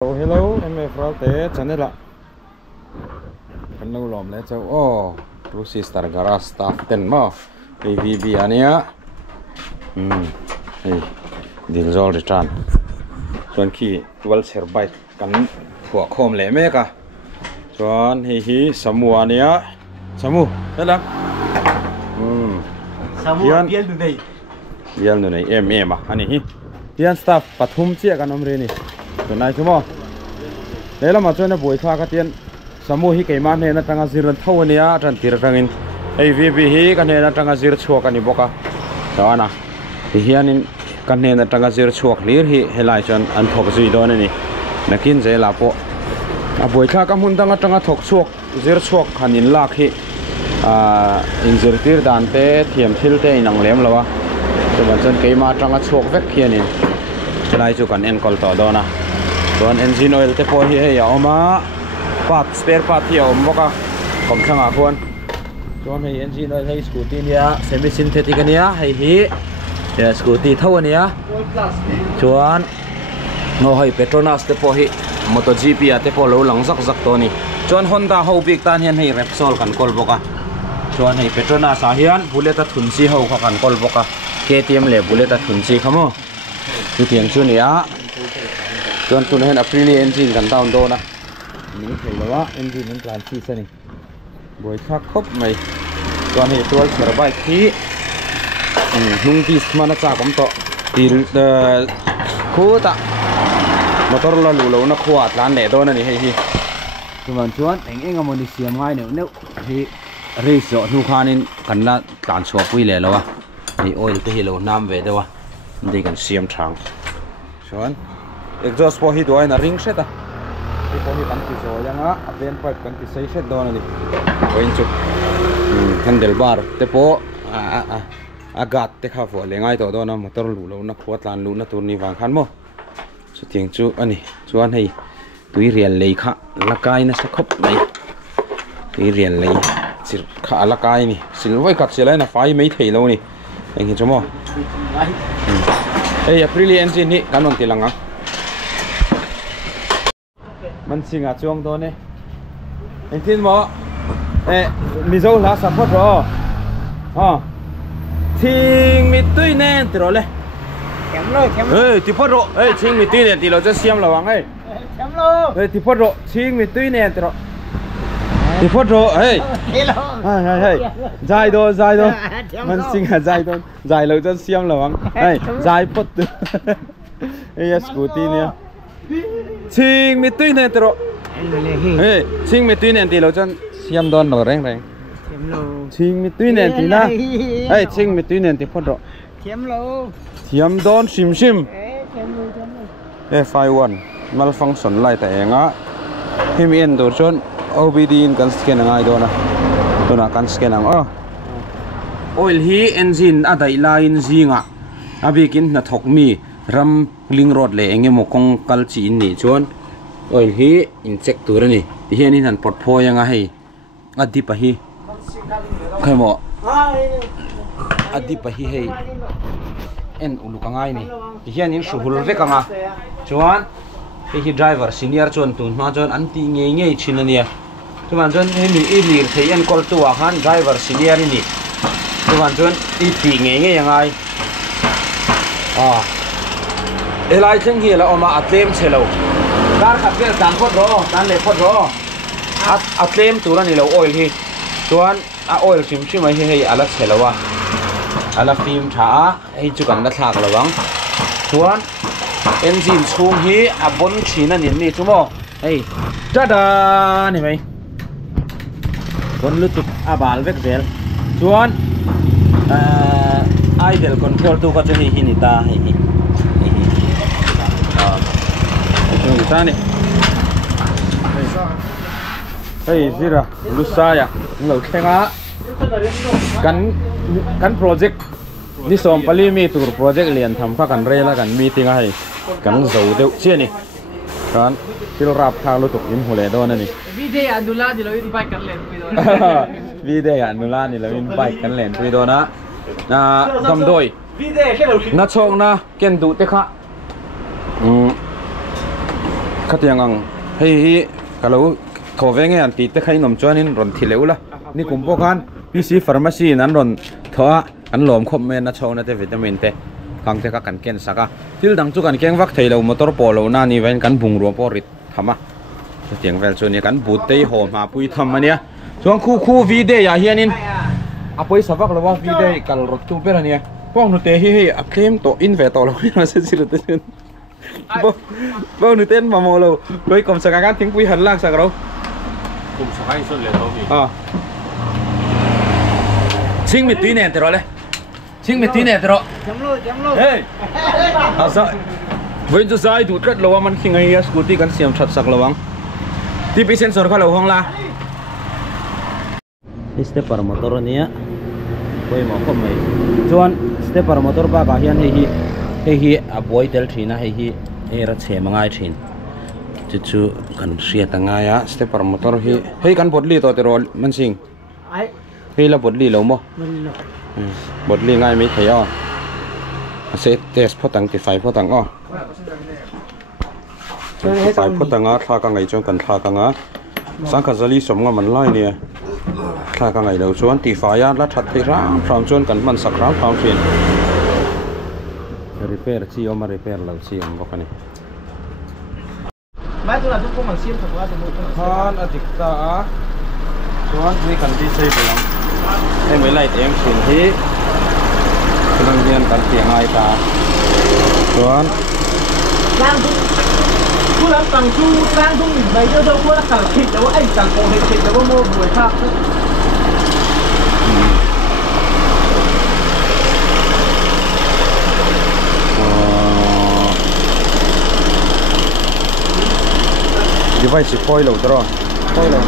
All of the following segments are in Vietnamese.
Hello, em mày frau té channel ạ. Kan lâu lom lẽ cháu Rusi Star Garage staff ten mà AVB ania. Hey, deal zol return. Chuan khi wal share bike kan phua khom le me ka. Chuan hi Samu ania. Samu, hello. Samu bial nu nei. Bial nu nei em à. Ani hi. Hian staff pathum chia kan omre ni. Tunai chumo. Đấy là mà cho nên buổi pha cái tiền Samu hi cái màn này nó tăng azir thâu nia trần tir rangin AVB hi cái này nó tăng azir chuộc cái này boka đó na thì hian cái này nó tăng azir chuộc lir hi helai chon an thok zui đó này na kin je la po buổi pha cái mun tăng thok chuộc zir chuộc hanin lak hi in zir tir dan te thiam thil te inang lem lawa cho bạn chân cái mà tăng chuộc vek kia này helai chu kan en kol to đó na còn engine oil te po hi he oma spare part hi om boka kom thanga khon chon he engine oil he scooty nia semi synthetic ania hi scooty thau ania chuan no hoi Petronas te po hi MotoGP te po lo lang zak to ni chuan Honda ho big tan hian hei Repsol kan kol boka chuan hei Petronas a hian Bullet thun chi ho kha kan kol boka KTM le Bullet thun chi khamo tu tiang chu nia chuan tun hen Aprilia engine kan down do na ning theilawa engine nan plan chi sani boi thak khop mai chuan he tual ser bike hi nung tis mana cha kom to til khu ta motor la lu lo na khuat lan le do na ni hei hi chuan eng amoni siam ngai neu hi race zo nu khanin kan la tlan chho pui le lawa ni oil te hi lo nam ve dewa ndi kan siam thang chuan exhaust po hi do na ring set a hi po hi kan ti zo yanga aven pipe kan ti sei set do na ni oin chu handlebar te po agat te kha fo lengai to do na motor lu lo na khwat lan lu na tur ni wang khan mo chu ting chu ani chuan hei tui rial lei kha lakai na sa khop mai tui rial lei chir kha lakai ni silwai kat selai na fai mai thei lo ni eng hi chu mo ei Aprilia engine ni kanon tilanga mình xin ngã chuông thôi nè anh tin mò mi dâu lá sập hết rồi thiên mi tươi nè từ rồi Kém rồi. thì phát rồi thiên mi tươi nè thì nó cho xem là vàng ấy Kém rồi. thì phát rồi thiên mi tươi nè từ rồi thì phát rồi dài thôi mình xin ngã dài thôi dài lâu cho xem là vàng dài phát ấy scooty nè chinh mi tuy nè tro chinh mi tuy nè thì lo chân xiêm đòn nổ reng chinh mi tuy nè thì na chinh mi tuy nè thì phốt rồi xiêm đòn sim F51 malfunction lại tại ngã him in đồ chôn OBD in can scan ngay đó na đó là can scan ang oil hi engine a dai line zinga abikin na thok mi ram ling road le enge mo kong kal chi ni chon oil hi in check tur ni ti hian in han portfolio nga hei adi pa hi khai mo adi pa hi hei en ulu ka ngai ni ti hian in shuhul ve ka nga chuan hi driver senior chon tun ma chon an ti nge chin ania chuan chon ni i lir thei en kol tu a khan driver senior ni chuan chon i ti nge ngai elai chang hi la oma atlem chelo gar khatel tan phot ro tan le phot ro atlem tura ni lo oil hi chuan oil sim mai hi ala chelowa ala film tha hei chu kan la thlak lawang chuan engine chhung hi a bon thina ni ni chumo hei tada ni mai bon lutuk abal vek vel chuan idle control tu ka chu hi ni ta hi ta này hey zira lusaya ngầu khen á cắn project đi xóm pali mi tour project liền tham pha cắn rê là cắn meeting hay cắn dầu đều chia này cắn kilo rap thang lu tục im hồ lệ đó này Video anula di lo in bike kan len pui do video anula ni lo in bike kan len pui do na dam doi na chong na ken du te kha khát tiếng ngang hay cái lâu thầu về nghe anh tí tới khai nằm cho nên rồi thì léo la ni cũng bốc han PC pharmacy nan rồi thọ anh lom khom men na chau na te vitamin te kang te ka kan ken saka til dang chu kan keng vak thei lo motor polo na ni ven kan bung ro po rit thama tiếng vel chu ni kan but te ho ma pui tham ania chuang khu video ya hianin apoi savak lo wa video kal rot tu per ania pong nu te hi a claim to in ve to lo na se sir te bao nu ten mà mò lo với còn saka kan tiếng pui han lak sak ro cùng sao hay xuân lệ thôi à chính mít tí nè rồi đấy chính mít tí nè rồi chấm luôn hey à sao với cho sai tụt rất lâu mà khi ngay scooty kan xiêm chặt sạc lâu thì bị sensor khai lâu không la stepper motor nia quay mỏ không mày chuan stepper motor ba cả hian hi a boy tel thina hi era che mangai thin chu kan ria tanga ya stepper motor hi hei kan bodli to te rol man sing ai hei la bodli lo mo bodli ngai mi thaya se test photang ti fai photang o fai photang a thla ka ngai chong kan thla ka nga sang ka zali som nga man lai ni thla ka ngai lo chuan ti fa ya la that thei ram from chuan kan man sak ram from thin repair chi o ma repair lo chi ang bokani mai tu là chúng con bằng xiêm thật quá thì một con han adikta chuan ni kan di sei belang em mai lai em sin hi lang hian kan tiang ai ta chuan lang tu làm bằng chu lang tu mình bây giờ đâu có là cả thịt đâu anh chẳng có thịt đâu có mua buổi khác device foil out rồi foil out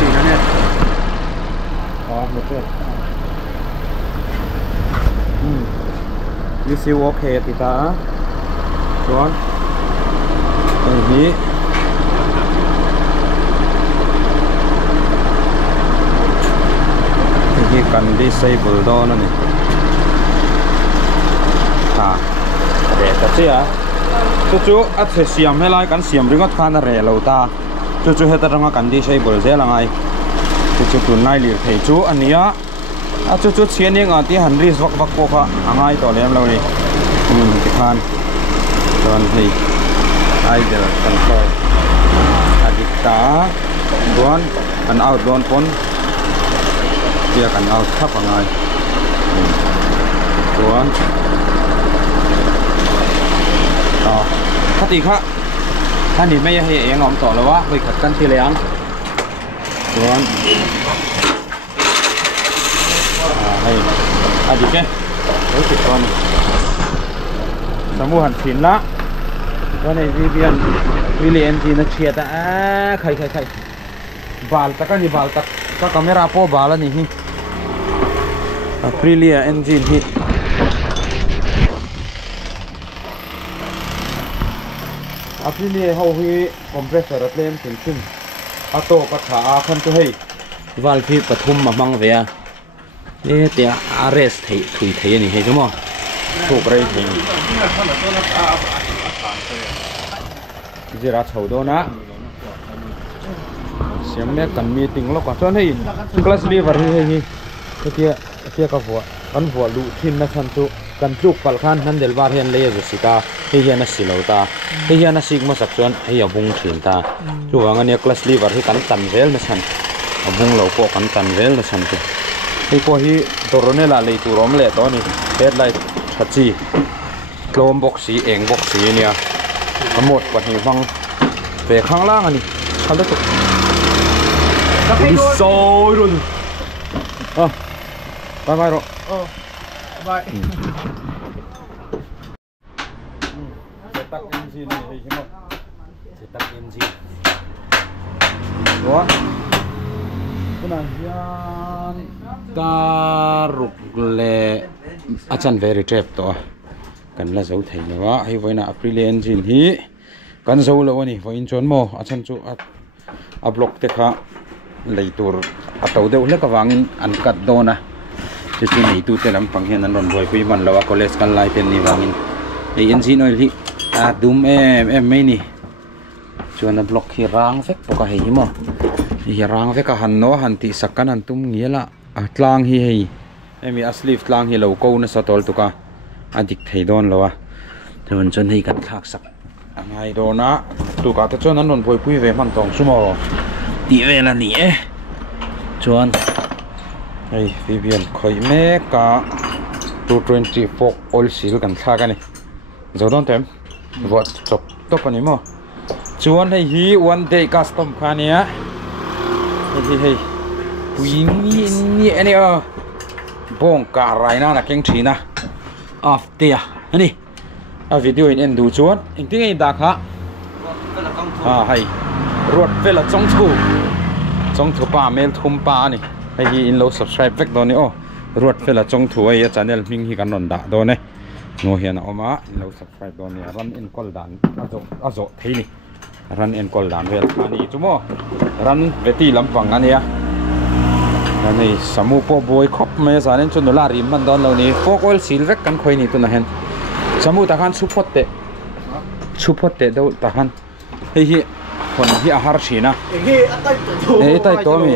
xì nó nè một chút you see okay thì ta chuan thì cần disable đó nè để ta chứ à chú at se siam helai kan siam ringot khana re lo ta chú heta ranga kan disable ze langai chú tun nai lir thei chu ania a chú chianing a ti han ris vak vak po kha angai to lem lo ni ti khan ton hei ai der control adikta don an out don pon dia kan out thap angai don khát đi kháท่านนี่ไม่ให้เองออมต่อแล้ววะไปขัดกันทีละอย่างส่วนให้อดีตแกรู้สึกตอนสมุหันสินละตอนนี้วิลเลียนจีนเชียร์แต่ใครบาลตะกันนี่บาลตะก็กล้องไม่รับโป้บาลนี่วิลเลียนจีนที่Aprilia how he compressor at lem tin ato patha khan to hei valve pathum mamang vea e tia arrest thei thui thei ani he jumo thuk rai thei jira chhodo na siamne kan meeting lo ka chon hei class lever hi tia ka vua kan vua lu thin na khan chu kan pluk pal khan han del war hian le jusika he hian a silota he hian a sigma sak chuan he abung thin ta chuwang ania class lever hi kan tan vel na chan abung lo po kan tan vel na chan tu he po hi doronela le tu rom le to ni headlight thachi klom box si eng box si nia amot pa hi wang ve khang lang ani khala tu so run bye ro bye setak engine ni himo setak engine đó kuna hian taruk le achan very trap to kan la zo thei lawa hei voina Aprilia engine hi kan zo lo ani voin chon mo achan chu a block te kha leitur atau deuh le ka wangin an kat dona chu nei tu te lam pang hian an ron boi pui man lawa college kan lai ten ni wangin ei engine oil hi đúng em mấy nè cho nó block khi rang phép bọc cái gì mà hi rang phép cái hành nó hành thì sắc cái hành tum nghĩa là tlang hi em mi asleep tlang hi lâu câu nó sao tol tụ cả adik thấy đòn lâu thì mình chân hi cắt khác sắc ngày đó na tụ cả cho nó nôn phơi pui về mặn tòng sumo đi về là nhỉ chuan hey Vivian khơi mẹ cả 224 oil seal kan thla ka ni zodon tem vot chop top ani mo chuan hei hi one day custom khania hei puini ni ani bong ka raina na keng thina after ani a video in endu chuan ingting ei dak ha hei rot vela chong thu pa mel thum pa ani hei hi in lo subscribe vek do ni ruột phải là trong thủ ấy channel mình hi kan non da do ne no hian oma lo subscribe do ne run in call dan azo thei ni run in call dan vel ani chumo run veti lampang ania ani samu po boy khop me zanen chun la rim man don lo ni folk oil seal vek kan khoi ni tu na hen samu ta khan support te do ta khan hei hi kon hi a har china tai to mi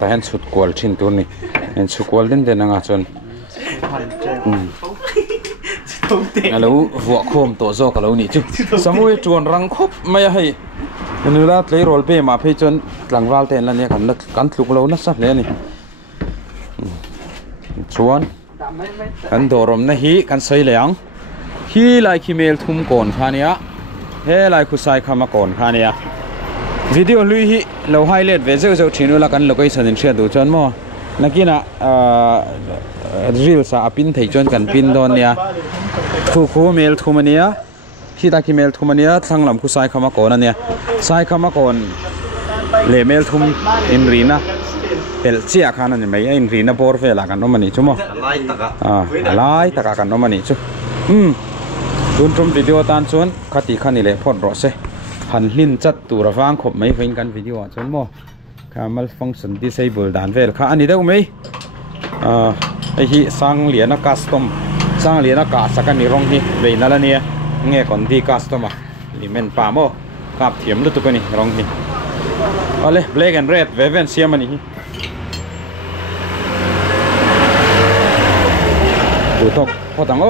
ta hen sut kol chin tur ni en sukwal den den anga chon alo vua khom to zo ka lo ni chu samui chuan rang khop mai hai nula tlei rol pe ma phei chon tlangwal ten la ne kan thluk lo na sa hle ni chuan kan dorom na hi kan sei leang hi lai khimel thum kon khania he lai khusai khama kon khania video lui hi lo highlight ve zo zo thinu la kan location in share du chon mo nakina reels a pin thei chon kan pin don nia khu mail thumania khi ta ki mail thumania thanglam khu sai khama kon ania sai khama kon le mail thum in rina tel chia khana ni mai in rina bor vela kan omani chumo lai taka kan omani chu tun trum video tan chon khati khani le phot ro se han hlin chat tu rawang khop mai vein kan video chon mo malfunction disable dan vel kha ani deuh mai hi sang liana custom sang liana ka sakani rong hi veina la nia nge kon di customer limen pa mo kap thiam lu tu kani rong hi ale black and red veven siam ani hi tu tok potang